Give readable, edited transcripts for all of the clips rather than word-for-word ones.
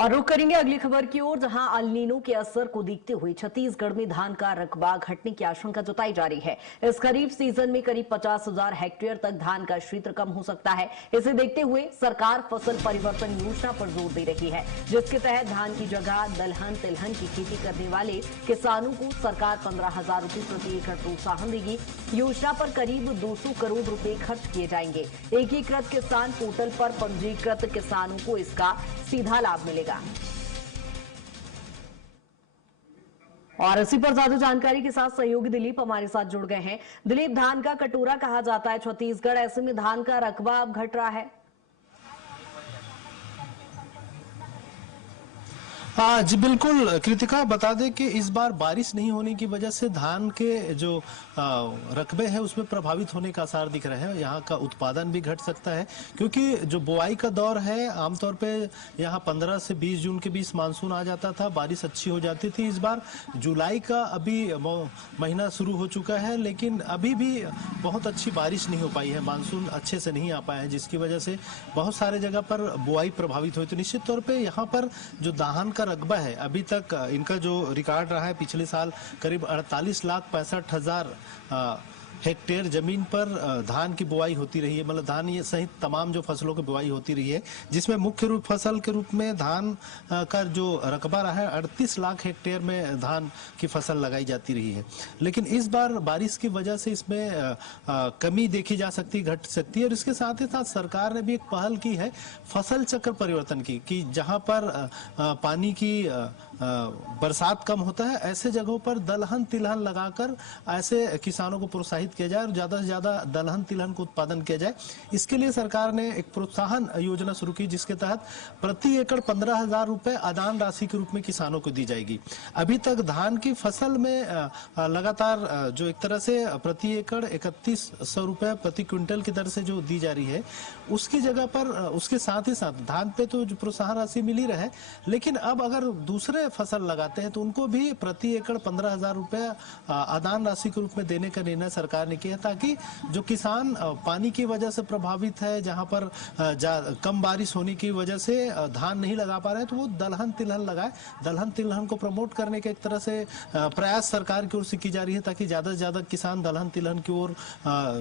और रुक करेंगे अगली खबर की ओर, जहां अल नीनो के असर को देखते हुए छत्तीसगढ़ में धान का रकबा घटने की आशंका जताई जा रही है। इस खरीफ सीजन में करीब 50,000 हेक्टेयर तक धान का क्षेत्र कम हो सकता है। इसे देखते हुए सरकार फसल परिवर्तन योजना पर जोर दे रही है, जिसके तहत धान की जगह दलहन तिलहन की खेती करने वाले किसानों को सरकार 15,000 रुपए प्रति एकड़ प्रोत्साहन देगी। योजना पर करीब 200 करोड़ रुपए खर्च किए जाएंगे। एकीकृत किसान पोर्टल पर पंजीकृत किसानों को इसका सीधा लाभ मिलेगा। और इसी पर ज्यादा जानकारी के साथ सहयोगी दिलीप हमारे साथ जुड़ गए हैं। दिलीप, धान का कटोरा कहा जाता है छत्तीसगढ़, ऐसे में धान का रकबा अब घट रहा है। हाँ जी बिल्कुल कृतिका, बता दें कि इस बार बारिश नहीं होने की वजह से धान के जो रकबे हैं उसमें प्रभावित होने का आसार दिख रहे हैं। यहाँ का उत्पादन भी घट सकता है, क्योंकि जो बुआई का दौर है आमतौर पे यहाँ 15 से 20 जून के बीच मानसून आ जाता था, बारिश अच्छी हो जाती थी। इस बार जुलाई का अभी महीना शुरू हो चुका है, लेकिन अभी भी बहुत अच्छी बारिश नहीं हो पाई है, मानसून अच्छे से नहीं आ पाया है, जिसकी वजह से बहुत सारे जगह पर बुआई प्रभावित हुई। तो निश्चित तौर पर यहाँ पर जो धान का रकबा है, अभी तक इनका जो रिकॉर्ड रहा है पिछले साल करीब 48,65,000 हेक्टेयर जमीन पर धान की बुआई होती रही है। मतलब धान ये सहित तमाम जो फसलों की बुआई होती रही है, जिसमें मुख्य रूप फसल के रूप में धान का जो रकबा रहा है 38 लाख हेक्टेयर में धान की फसल लगाई जाती रही है। लेकिन इस बार बारिश की वजह से इसमें कमी देखी जा सकती, घट सकती है। और इसके साथ ही साथ सरकार ने भी एक पहल की है फसल चक्र परिवर्तन की, कि जहां पर पानी की बरसात कम होता है, ऐसे जगहों पर दलहन तिलहन लगाकर ऐसे किसानों को प्रोत्साहित किया जाए और ज्यादा से ज्यादा दलहन तिलहन को उत्पादन किया जाए। इसके लिए सरकार ने एक प्रोत्साहन योजना शुरू की, जिसके तहत प्रति एकड़ 15,000 रुपए आदान राशि के रूप में किसानों को दी जाएगी। अभी तक धान की फसल में लगातार जो एक तरह से प्रति एकड़ 3100 रुपए प्रति क्विंटल की दर से जो दी जा रही है, उसकी जगह पर उसके साथ ही साथ धान पे तो जो प्रोत्साहन राशि मिल ही रहा है, लेकिन अब अगर दूसरे फसल लगाते हैं तो उनको भी प्रति एकड़ 15,000 रुपए आदान राशि के रूप में देने का निर्णय सरकार ने किया, ताकि जो किसान पानी की वजह से प्रभावित है, जहां पर कम बारिश होने की वजह से धान नहीं लगा पा रहे हैं, तो वो दलहन तिलहन लगाए। दलहन तिलहन को प्रमोट करने के एक तरह से प्रयास सरकार की ओर से की जा रही है, ताकि ज्यादा से ज्यादा किसान दलहन तिलहन की ओर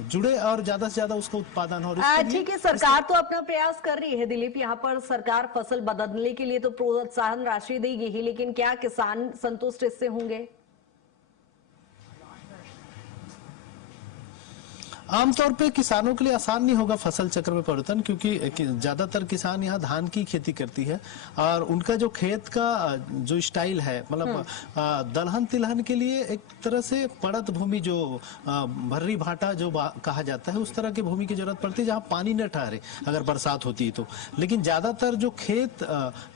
जुड़े और ज्यादा से ज्यादा उसका उत्पादन हो। ठीक है, सरकार तो अपना प्रयास कर रही है दिलीप। यहाँ पर सरकार फसल बदलने के लिए तो प्रोत्साहन राशि देगी ही, लेकिन क्या किसान संतुष्ट इससे होंगे? आमतौर पे किसानों के लिए आसान नहीं होगा फसल चक्र में परिवर्तन, क्योंकि ज्यादातर किसान यहाँ धान की खेती करती है और उनका जो खेत का जो स्टाइल है, मतलब दलहन तिलहन के लिए एक तरह से पड़त भूमि, जो भर्री भाटा जो कहा जाता है, उस तरह की भूमि की जरूरत पड़ती है जहाँ पानी न ठहरे अगर बरसात होती है तो। लेकिन ज्यादातर जो खेत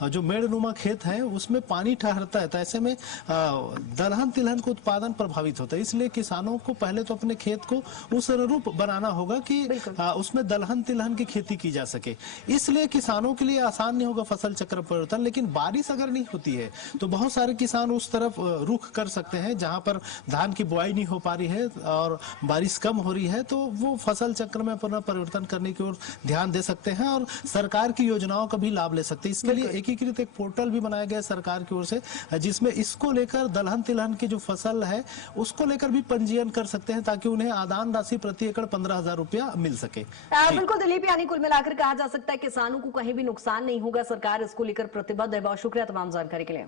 जो मेड़नुमा खेत है उसमें पानी ठहरता है, तो ऐसे में दलहन तिलहन का उत्पादन प्रभावित होता है। इसलिए किसानों को पहले तो अपने खेत को उस रूप बनाना होगा कि उसमें दलहन तिलहन की खेती की जा सके। इसलिए किसानों के लिए आसान नहीं होगा फसल चक्र परिवर्तन। लेकिन बारिश अगर नहीं होती है तो बहुत सारे किसान उस तरफ रुख कर सकते हैं जहां पर धान की बुआई नहीं हो पा रही है और बारिश कम हो रही है, तो वो फसल चक्र में अपना परिवर्तन करने की ओर ध्यान दे सकते हैं और सरकार की योजनाओं का भी लाभ ले सकते हैं। इसके लिए एकीकृत एक पोर्टल भी बनाया गया सरकार की ओर से, जिसमें इसको लेकर दलहन तिलहन की जो फसल है उसको लेकर भी पंजीयन कर सकते हैं, ताकि उन्हें आदान राशि प्रति एकड़ 15,000 रुपया मिल सके। बिल्कुल दिलीप, यानी कुल मिलाकर कहा जा सकता है किसानों को कहीं भी नुकसान नहीं होगा, सरकार इसको लेकर प्रतिबद्ध है। बहुत शुक्रिया तमाम जानकारी के लिए।